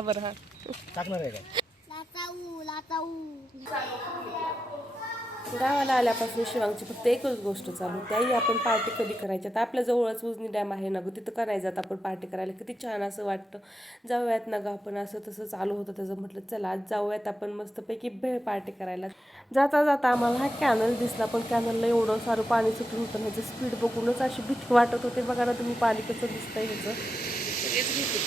बोला बरं हा टाकणार आहे का? गावाला आल्यापासून शिवांगची फक्त एकच गोष्ट चालू, त्याही आपण पार्टी कधी करायची. आता आपल्या जवळच उजनी डॅम आहे ना गं, तिथं का नाही जात आपण पार्टी करायला? किती छान असं वाटतं. जाऊयात ना गं आपण, असं तसं चालू होतं त्याचं. म्हटलं चला आज जाऊयात आपण मस्तपैकी भेळ पार्टी करायला. जाता जाता आम्हाला हा कॅनल दिसला, पण कॅनलला एवढं सारं पाणी सुटलं होतं. ह्याचं स्पीड बघूनच अशी भीती वाटत होते. बघा ना तुम्ही पाणी कसं दिसतंय ह्याचं. सगळेच भीती.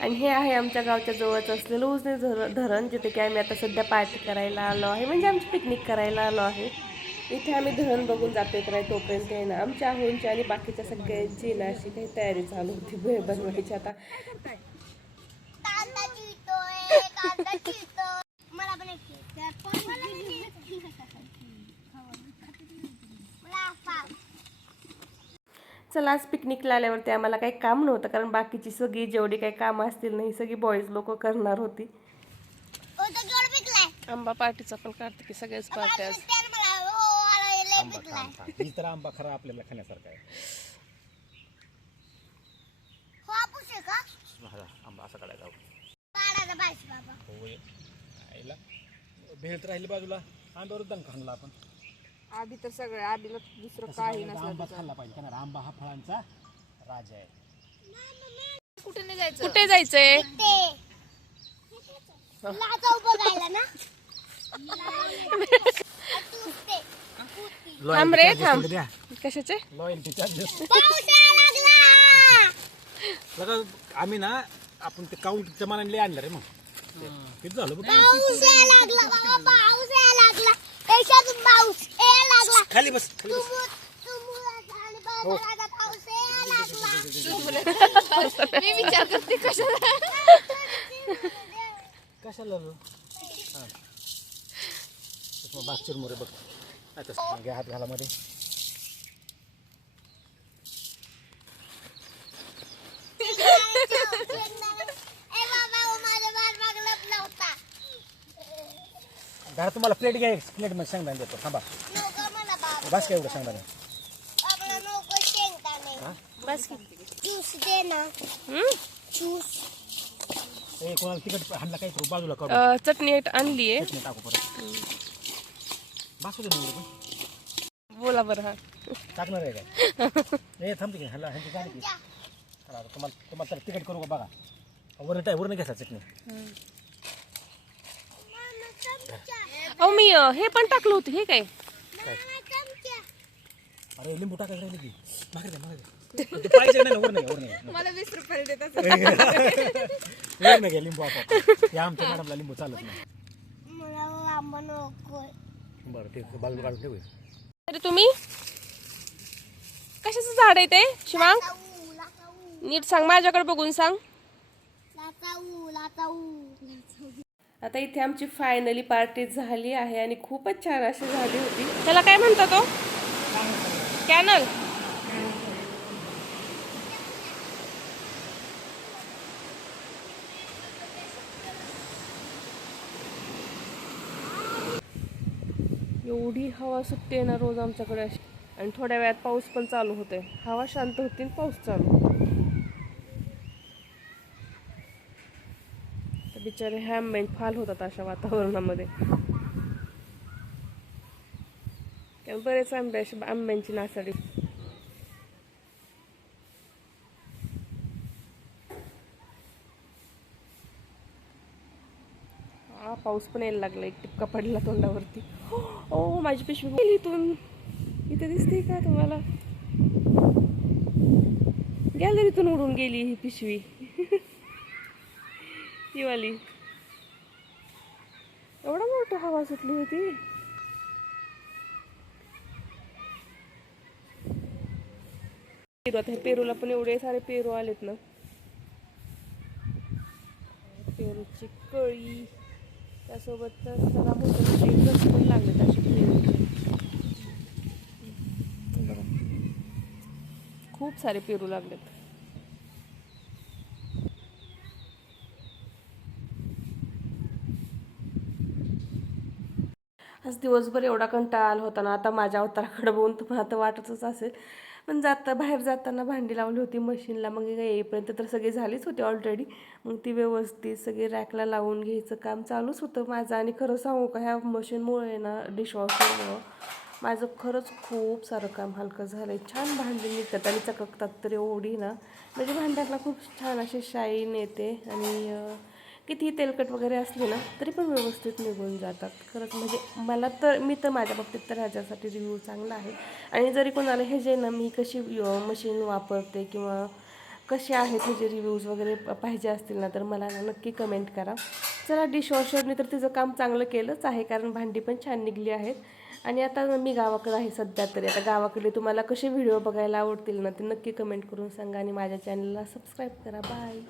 आणि हे आहे आमच्या गावच्या जवळच असलेलं उजनी धरण, जिथे की आम्ही आता सध्या पार्टी करायला आलो आहे, म्हणजे आमची पिकनिक करायला आलो आहे. इथे आम्ही धरण बघून जातोय काय तोपर्यंत आहे ना आमच्या आहोंची आणि बाकीच्या सगळ्यांची ना अशी काही तयारी चालू होती भेळ बनवायची. आता चला आज पिकनिकला आल्यावरती आम्हाला काही काम नव्हतं, कारण बाकीची सगळी जेवढी काही कामं असतील ना ही सगळी बॉईज लोक करणार होती. आंबा पार्टीचा पण काढते की सगळेच पार्टी आज. ही तर आंबा खरा आपल्याला खाण्यासारखा आहे. आंबा असा काढायचा आईला भेळ तर राहिली बाजूला, आंब्यावर दण खाल्ला आपण. आधी तर सगळं आधीला दुसरं काही नसलं. आंबा खाल्ला पाहिजे, कारण आंबा हा फळांचा राजा आहे. कुठे नाही जायचं? कुठे जायचंय? थांब रे थांब. कशाचे? Loyalty charges. आम्ही ना आपण ते काउंटच्या मानाने आणलं रे. मग किती झालं बघ. खाली बस मी विचार करते कशाला बाग चिरमुरे बघ. आता हात घाला मध्ये. घरात तुम्हाला प्लेट घ्या, प्लेट मध्ये शेंगदाणे देतो. थांबा बस काय एवढं शेंगदाणे. बस ज्यूस दे ना. ज्यूस कोणाला तिकट हाणला काय करू बाजूला करू. चटणी आणली आहे, चटणी टाकू परत. बसू दे पण. बोला बरं हा टाकणार आहे का? हे थांबते की ह्याला ह्यांची गाडी की. तुम्हाला तर तिकट करू का बघा. वरून घ्यायचा चटणी. अहो मी हे पण टाकलं होतं. हे काय? अरे लिंबू टाकायचं राहिले की. मागे द्या, मागे द्या. पाहिजे नाही ना, वर नाही. मला 20 रुपये देतात. वर नाही घ्या लिंबू. आपण या आमच्या मॅडमला लिंबू चालत नाही. बरं ते बाजूला काढून ठेवू. अरे तुम्ही कशाचं झाड आहे ते शिवांग? नीट सांग, माझ्याकडे बघून सांग. आता इथे आमची फायनली पार्टी झाली आहे आणि खूपच छान अशी झाली होती. त्याला काय म्हणतात तो? कॅनल. एवढी हवा सुटते ना रोज आमच्याकडे अशी, आणि थोड्या वेळात पाऊस पण चालू होते. हवा शांत होती आणि पाऊस चालू होतो. बिचारे ह्या आंब्यांचे फाल होतात अशा वातावरणामध्ये. बरेच आंब्यांची नासाडी. हा पाऊस पण यायला लागला. एक टिपका पडला तोंडावरती. ओ माझी पिशवी गेली इथून. इथे दिसते का तुम्हाला? गॅलरीतून उडून गेली ही पिशवी. ही वाली. एवढा मोठा हवा सुटली होती. पेरूला पण एवढे सारे पेरू आलेत ना. पेरूची कळी. त्यासोबत जरा मोठे गस पण लागले असे पेरूचे. बघा खूप सारे पेरू लागलेत. आज दिवसभर एवढा कंटाळा आला होता ना, आता माझ्या अवताराकडे बघून तुम्हाला आता वाटतच असेल. पण बाहेर जाताना भांडी लावली होती मशीनला, मग येईपर्यंत तर सगळी झालीच होती ऑलरेडी. मग ती व्यवस्थित सगळी रॅकला लावून घ्यायचं काम चालूच होतं माझं. आणि खरं सांगू का, ह्या मशीनमुळे ना, डिशवॉशरमुळं माझं खरंच खूप सारं काम हलकं झालं आहे. छान भांडी निघतात आणि चककतात तर एवढी ना, म्हणजे भांड्याला खूप छान अशी शाईन येते. आणि किती तेलकट वगैरे असली ना तरी पण व्यवस्थित निघून जातात. खरंच म्हणजे मी तर माझ्या बाबतीत तर ह्याच्यासाठी रिव्ह्यू चांगला आहे. आणि जरी कोणाला हे जे ना, मी कशी मशीन वापरते किंवा कसे आहेत ह्याचे रिव्ह्यूज वगैरे पाहिजे असतील ना, तर मला नक्की कमेंट करा. चला, डिशवॉशरने तर तिचं काम चांगलं केलंच आहे, कारण भांडी पण छान निघली आहेत. आणि आता मी गावाकडे आहे सध्या तरी. आता गावाकडे तुम्हाला कसे व्हिडिओ बघायला आवडतील ना, ते नक्की कमेंट करून सांगा. आणि माझ्या चॅनलला सबस्क्राईब करा. बाय.